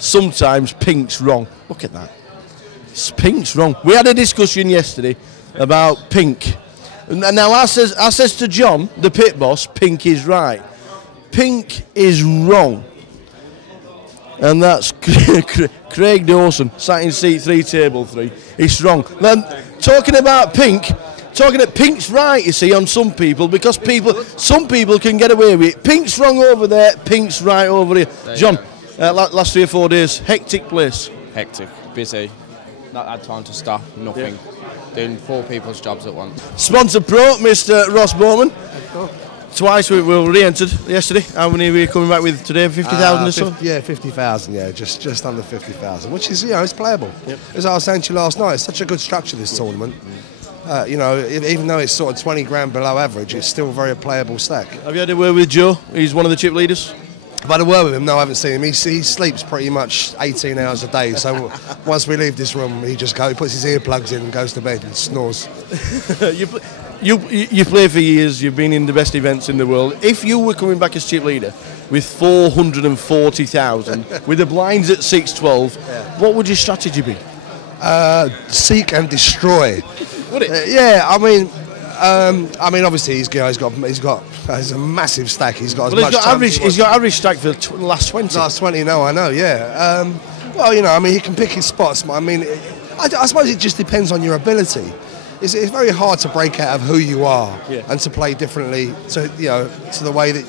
sometimes pink's wrong. Look at that. Pink's wrong. We had a discussion yesterday about pink. And now I says to John, the pit boss, pink is right. Pink is wrong. And that's Craig Dawson, sat in seat 3, table 3. It's wrong. Then, talking about pink's right, you see, on some people, because some people can get away with it. Pink's wrong over there, pink's right over here. John, last 3 or 4 days, hectic place. Hectic, busy, not had time to stop, nothing. Yeah. Doing 4 people's jobs at once. Sponsor Pro, Mr. Ross Bowman. Twice we were re-entered yesterday. How many are we coming back with today? 50,000 or so? Yeah, 50,000. Yeah, just under 50,000, which is, it's playable. Yep. As I was saying to you last night, it's such a good structure, this tournament. Even though it's sort of 20 grand below average, it's still a very playable stack. Have you had a word with Joe? He's one of the chip leaders. I've had a word with him. No, I haven't seen him. He sleeps pretty much 18 hours a day. So once we leave this room, he puts his earplugs in and goes to bed and snores. You play for years. You've been in the best events in the world. If you were coming back as chip leader with 440,000, with the blinds at 612, what would your strategy be? Seek and destroy. Would it? Obviously he's got a massive stack. He's got He's got average stack for the last 20. Last 20, no, I know. Yeah. He can pick his spots. I suppose it just depends on your ability. It's very hard to break out of who you are and to play differently to the way that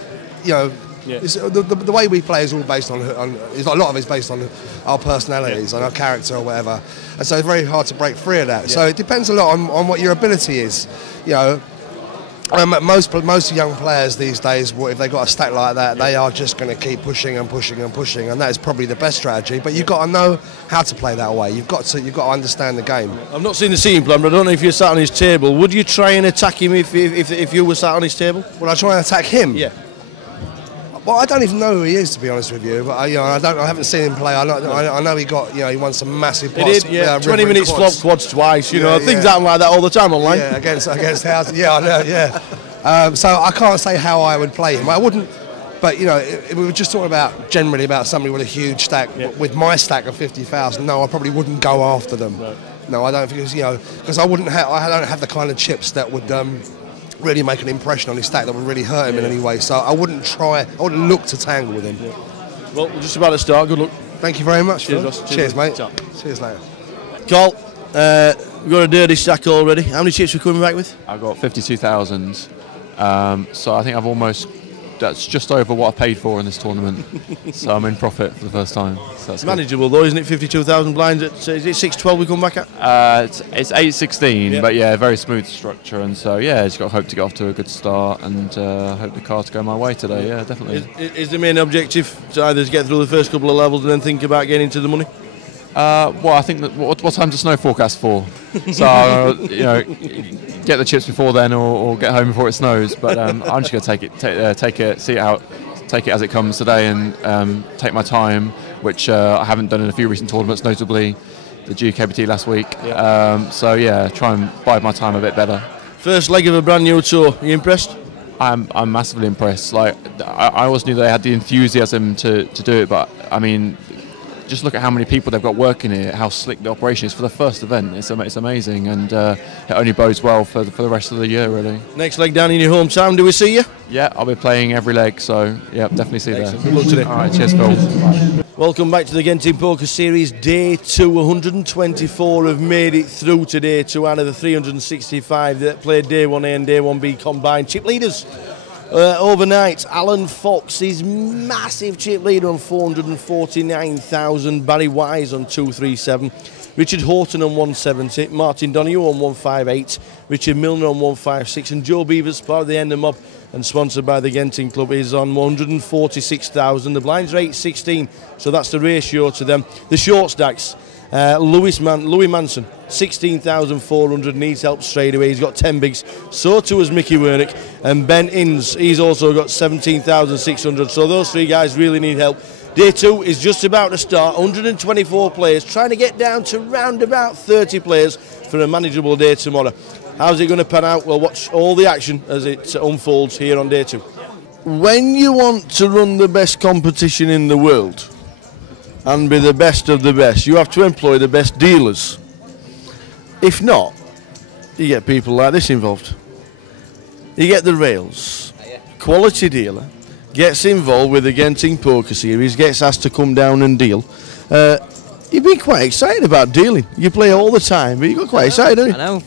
the way we play is all based on a lot of it's based on our personalities and our character or whatever, and so it's very hard to break free of that. So it depends a lot on what your ability is. Most young players these days, if they've got a stack like that, they are just going to keep pushing and pushing and pushing, and that is probably the best strategy. But you've got to know how to play that way. You've got to understand the game. I've not seen the scene plan, but I don't know if you're sat on his table. Would you try and attack him if you were sat on his table? Would I try and attack him? Yeah. Well, I don't even know who he is, to be honest with you. But I haven't seen him play. I know he won some massive pots. He did, 20 minutes flop quads twice. Things happen like that all the time online. Yeah, against Housen. Yeah, I know. Yeah. So I can't say how I would play him. I wouldn't. But if we were just talking about generally about somebody with a huge stack, with my stack of 50,000. No, I probably wouldn't go after them. Right. No, I don't, because I don't have the kind of chips that would really make an impression on his stack that would really hurt him in any way. So I wouldn't look to tangle with him. Yeah. Well, we're just about to start. Good luck. Thank you very much. Cheers, Ross. Cheers, mate. Ciao. Cheers later. Carl, we've got a dirty stack already. How many chips are we coming back with? I've got 52,000. So I think that's just over what I paid for in this tournament. So I'm in profit for the first time. So it's manageable though, isn't it? 52,000 blinds. Is it 612 we come back at? It's 816, but very smooth structure, and so just got to hope to get off to a good start and hope the car to go my way today. Yeah, definitely. Is the main objective to either get through the first couple of levels and then think about getting into the money? I think that what time's the snow forecast for? So get the chips before then, or get home before it snows. But I'm just going to take it as it comes today, and take my time, which I haven't done in a few recent tournaments, notably the GKBT last week. Try and bide my time a bit better. First leg of a brand new tour. Are you impressed? I'm massively impressed. Like I always knew they had the enthusiasm to do it, but I mean, just look at how many people they've got working here, how slick the operation is for the first event. It's amazing, and it only bodes well for the rest of the year, really. Next leg down in your hometown, do we see you? Yeah, I'll be playing every leg, so definitely see you there. Good luck today. All right, cheers, Phil. Welcome back to the Genting Poker Series, day 2. 124 have made it through to day 2 out of the 365 that played day 1A and day 1B combined. Chip leaders. Overnight, Alan Fox is massive chip leader on 449,000. Barry Wise on 237. Richard Horton on 170. Martin Donoghue on 158. Richard Milner on 156. And Joe Beavers, part of the End of Mob and sponsored by the Genting Club, is on 146,000. The blinds are 816, so that's the ratio to them. The short stacks. Louis Manson, 16,400, needs help straight away. He's got 10 bigs. So too has Mickey Wernick. And Ben Inns, he's also got 17,600. So those three guys really need help. Day 2 is just about to start. 124 players, trying to get down to round about 30 players for a manageable day tomorrow. How's it going to pan out? Well, watch all the action as it unfolds here on day 2. When you want to run the best competition in the world, and be the best of the best, you have to employ the best dealers. If not, you get people like this involved. You get the rails, quality dealer, gets involved with the Genting Poker Series, gets asked to come down and deal. You've been quite excited about dealing. You play all the time, but you got quite excited, haven't you? I know,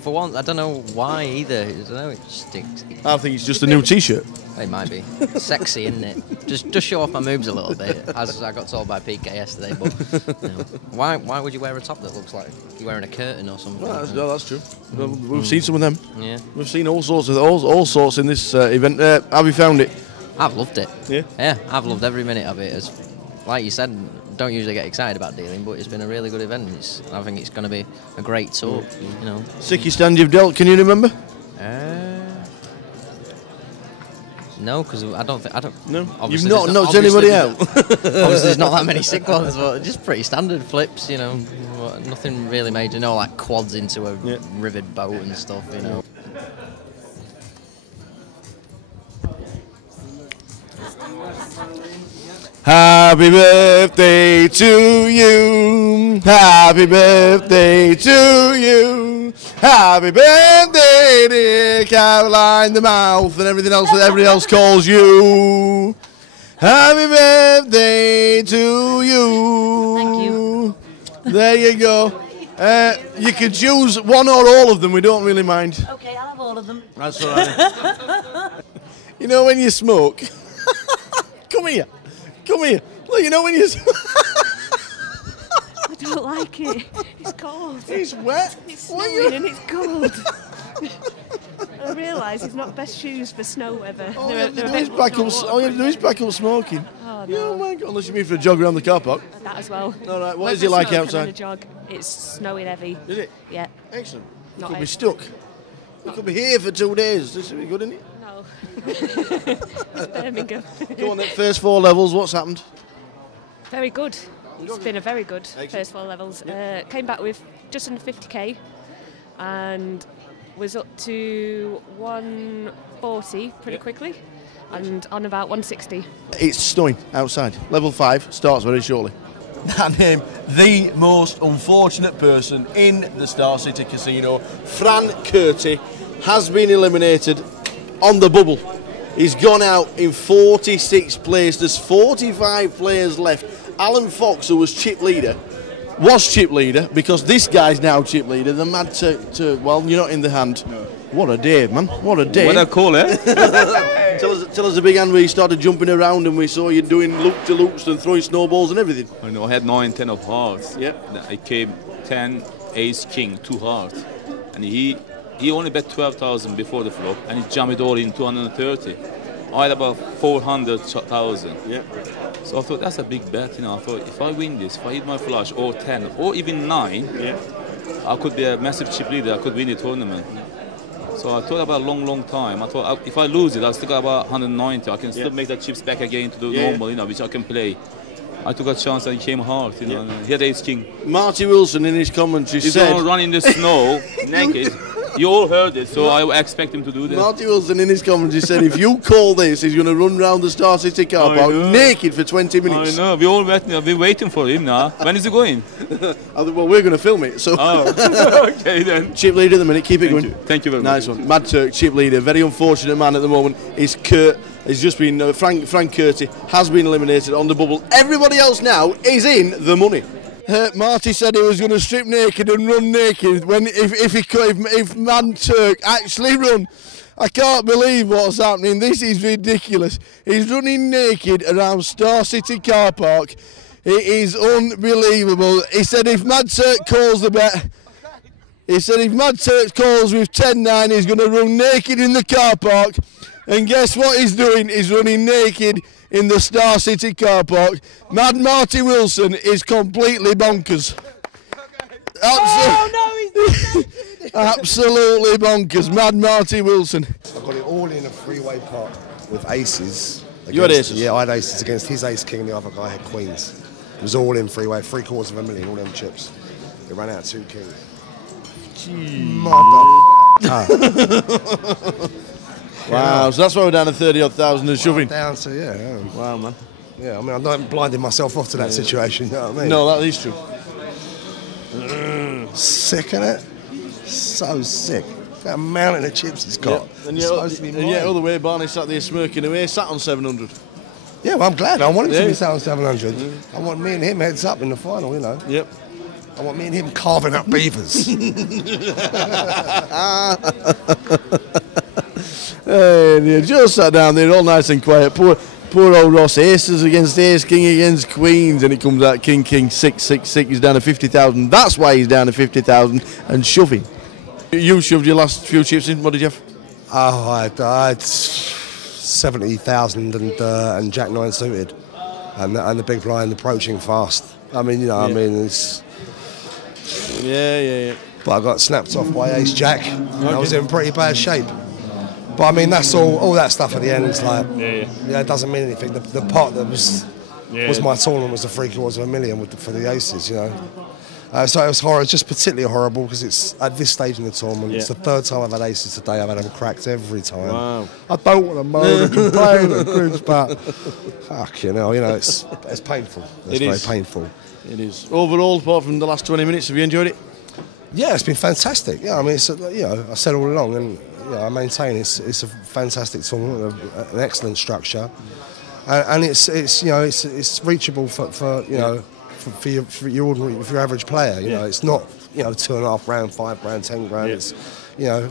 for once, I don't know why either. I don't know, it sticks. I think it's just a new T-shirt. It might be. Sexy, isn't it? Just show off my moves a little bit, as I got told by PK yesterday. But you know, why would you wear a top that looks like you're wearing a curtain or something? No, that's true. We've seen some of them. Yeah. We've seen all sorts in this event. Have you found it? I've loved it. Yeah? Yeah, I've loved every minute of it. Like you said, don't usually get excited about dealing, but it's been a really good event. I think it's going to be a great tour, you know. Sickest stand you've dealt, can you remember? No, because I don't. No? Obviously You've not knocked anybody out? Obviously, there's not that many sick ones, but just pretty standard flips, you know. Nothing really major. No, like quads into a riveted boat and stuff, you know. Happy birthday to you. Happy birthday to you. Happy birthday, dear Caroline the Mouth, and everything else that everybody else calls you. Happy birthday to you. Thank you. There you go. You can choose one or all of them. We don't really mind. Okay, I'll have all of them. That's all right. You know when you smoke? Come here. Come here. Look, you know when you... I don't like it. It's cold. It's wet. It's snowing and it's cold. I realise it's not the best shoes for snow weather. All you have to do is back up smoking. Oh, Yeah, no. oh my God. Unless you mean for a jog around the car park. That as well. All right, what Went is it for like smoke and then outside? a jog. It's snowing heavy. Is it? Yeah. Excellent. Not Could be heavy. stuck. We could be here for 2 days. This would be good, isn't it? No. It's Birmingham. Go on, then. First 4 levels, what's happened? Very good. It's been a very good first 4 levels. Came back with just under 50k and was up to 140 pretty quickly and on about 160. It's snowing outside. Level 5 starts very shortly. That name, the most unfortunate person in the Star City Casino, Fran Curti, has been eliminated on the bubble. He's gone out in 46th place. There's 45 players left. Alan Fox, who was chip leader because this guy's now chip leader. The Mad to well, you're not in the hand. No. What a day, man! What a day! What a call, eh? Tell us a big hand where you started jumping around and we saw you doing loop-to-loops and throwing snowballs and everything. I know, I had 9, 10 of hearts. Yep. I came 10, ace, king, 2 hearts. And he only bet 12,000 before the flop and he jumped it all in 230. I had about 400,000. Yeah. So I thought that's a big bet, you know. I thought if I win this, if I hit my flush or 10 or even 9, Yeah. I could be a massive chip leader. I could win the tournament. So I thought about a long time. I thought if I lose it, I'll still got about 190. I can still make the chips back again to the normal, you know, which I can play. I took a chance and it came hard, you know. And he had ace king. Marty Wilson in his commentary He's said... going to run in the snow naked. You all heard it, so I expect him to do that. Marty Wilson in his commentary said if you call this, he's going to run round the Star City car I park know. naked for 20 minutes. I know, we all been waiting for him now. When is he going? Well, we're going to film it, so... Oh, okay then. Chip leader at the minute, keep it going. Thank you very much. Nice one. Mad Turk, chip leader, very unfortunate man at the moment. Is Kurt, has just been, Frank Curti has been eliminated on the bubble. Everybody else now is in the money. Marty said he was going to strip naked and run naked if Mad Turk actually run. I can't believe what's happening. This is ridiculous. He's running naked around Star City car park. It is unbelievable. He said if Mad Turk calls the bet, he said if Mad Turk calls with 10-9, he's going to run naked in the car park. And guess what he's doing? He's running naked in the Star City car park. Mad Marty Wilson is completely bonkers. Absolutely bonkers. Mad Marty Wilson. I got it all in a three-way pot with aces. You had aces? Yeah, I had aces against his ace king and the other guy had queens. It was all in three-way, $750,000, all them chips. It ran out 2 kings. Wow, so that's why we're down to 30,000 and shoving. Down to, yeah. Wow, man. Yeah, I mean, I'm not blinding myself off to that situation, you know what I mean? No, that is true. Sick, innit? So sick. That mountain of chips he's got. Yeah. And It's supposed to be mine. other way, Barney sat there smirking away, sat on 700. Yeah, well, I'm glad. I want him to Yeah. be sound 700. I want me and him heads up in the final, you know. Yep. I want me and him carving up beavers. Hey, just sat down there all nice and quiet. Poor old Ross. Aces against ace, king against queens, and it comes out king, 666. He's down to 50,000. That's why he's down to 50,000 and shoving. You shoved your last few chips in. What did you have? Oh, I had 70,000 and Jack 9 suited, and the big blind approaching fast. I mean, you know, I mean, it's. Yeah. But I got snapped off by Ace Jack. I was in pretty bad shape. But I mean, that's all that stuff at the end is like, yeah, it doesn't mean anything. The part that was my tournament was the $750,000 for the aces, you know. So it was horrible. It's just particularly horrible because it's at this stage in the tournament. It's the third time I've had aces today. I've had them cracked every time. Wow. I don't want to moan and complain and cringe, but fuck, you know, it's painful. It's very painful. It is. Overall, apart from the last 20 minutes, have you enjoyed it? Yeah, it's been fantastic. Yeah, I mean, it's, you know, I said all along, and I maintain it's a fantastic tournament, an excellent structure, and it's you know it's reachable for you know for your ordinary, for your average player. You know, it's not 2.5 grand, 5 grand, 10 grand. It's you know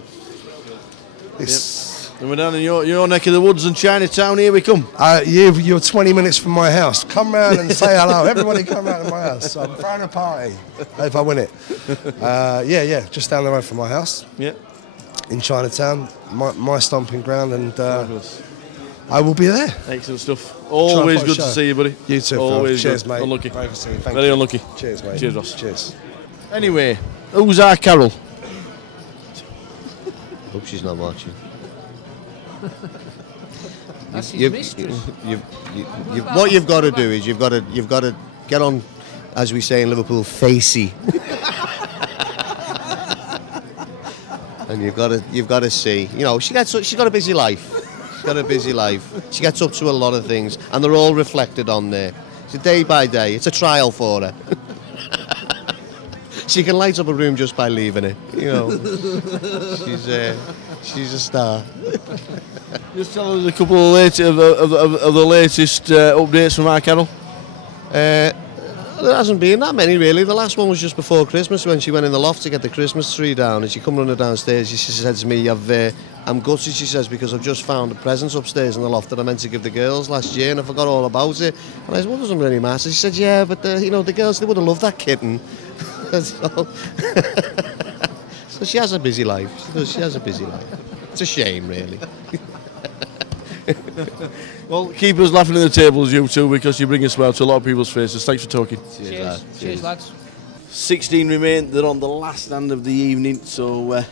it's. And we're down in your neck of the woods in Chinatown. Here we come. You're 20 minutes from my house. Come round and say hello. Everybody come round to my house. I'm throwing a party if I win it. Yeah, just down the road from my house. Yeah. In Chinatown, my stomping ground, and I will be there. Excellent stuff. Always good to see you, buddy. You too. Always Cheers, good. mate. Unlucky. Very unlucky. Cheers, mate. Cheers, Ross. Cheers. Anyway, who's our Carol? Hope she's not watching. That's his mistress. What you've got to do is you've got to get on, as we say in Liverpool, facey. And you've got to see. You know, she's got a busy life. She's got a busy life. She gets up to a lot of things, and they're all reflected on there. It's a day by day. It's a trial for her. She can light up a room just by leaving it. You know, she's a star. Just tell us a couple of the latest updates from our Carol. There hasn't been that many really. The last one was just before Christmas when she went in the loft to get the Christmas tree down, and she come running downstairs. She said to me, I'm gutted, she says, because I've just found a present upstairs in the loft that I meant to give the girls last year and I forgot all about it. And I said, well, it doesn't really matter. She said, yeah, but the girls, they would have loved that kitten. So she has a busy life. She has a busy life. It's a shame, really. Well, keep us laughing at the tables, you two, because you bring a smile to a lot of people's faces. Thanks for talking. Cheers. Cheers, lads. 16 remain. They're on the last hand of the evening, so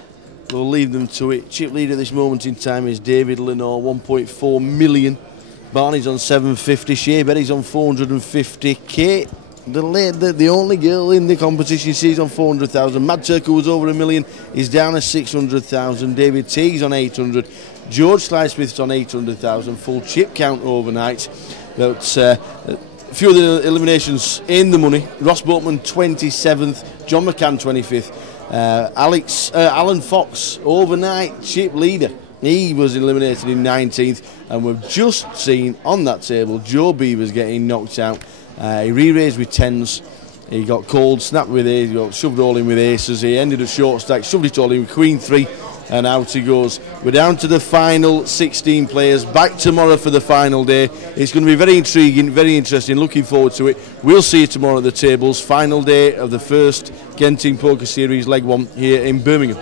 we'll leave them to it. Chip leader at this moment in time is David Lenore, 1.4 million. Barney's on 750. Shea Berry's on 450k. The only girl in the competition, she's on 400,000. Mad Turk, was over $1 million, is down at 600,000. David Teague's on 800. George Slysmith's on 800,000. Full chip count overnight. But a few of the eliminations in the money. Ross Boatman 27th. John McCann 25th. Alan Fox overnight chip leader. He was eliminated in 19th, and we've just seen on that table Joe Beavers getting knocked out. He re-raised with 10s, he got called, snapped with aces, he got shoved all in with aces, he ended a short stack, shoved it all in with Queen 3, and out he goes. We're down to the final 16 players, back tomorrow for the final day. It's going to be very intriguing, very interesting, looking forward to it. We'll see you tomorrow at the tables, final day of the first Genting Poker Series Leg 1 here in Birmingham.